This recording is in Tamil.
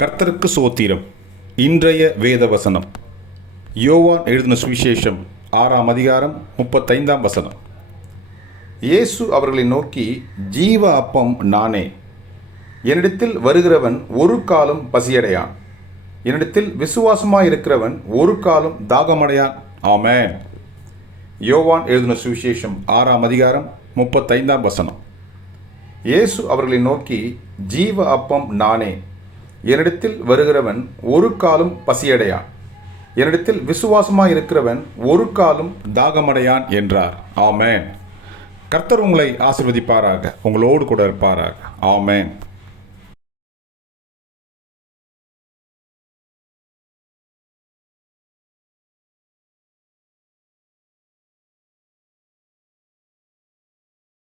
கர்த்தருக்கு சோத்திரம். இன்றைய வேத வசனம் யோவான் எழுதின சுவிசேஷம் ஆறாம் அதிகாரம் முப்பத்தைந்தாம் வசனம். இயேசு அவர்களை நோக்கி ஜீவ அப்பம் நானே. என்னிடத்தில் வருகிறவன் ஒரு காலம் பசியடையான். என்னிடத்தில் விசுவாசமாயிருக்கிறவன் ஒரு காலம் தாகமடையான். ஆமே யோவான் எழுதின சுவிசேஷம் ஆறாம் அதிகாரம் முப்பத்தைந்தாம் வசனம். இயேசு அவர்களை நோக்கி ஜீவ அப்பம் நானே. என்னிடத்தில் வருகிறவன் ஒரு காலும் பசியடையான். என்னிடத்தில் விசுவாசமாக இருக்கிறவன் ஒரு காலும் தாகமடையான் என்றார். ஆமேன். கர்த்தர் உங்களை ஆசிர்வதிப்பாராக. உங்களோடு கூட இருப்பாராக. ஆமேன்.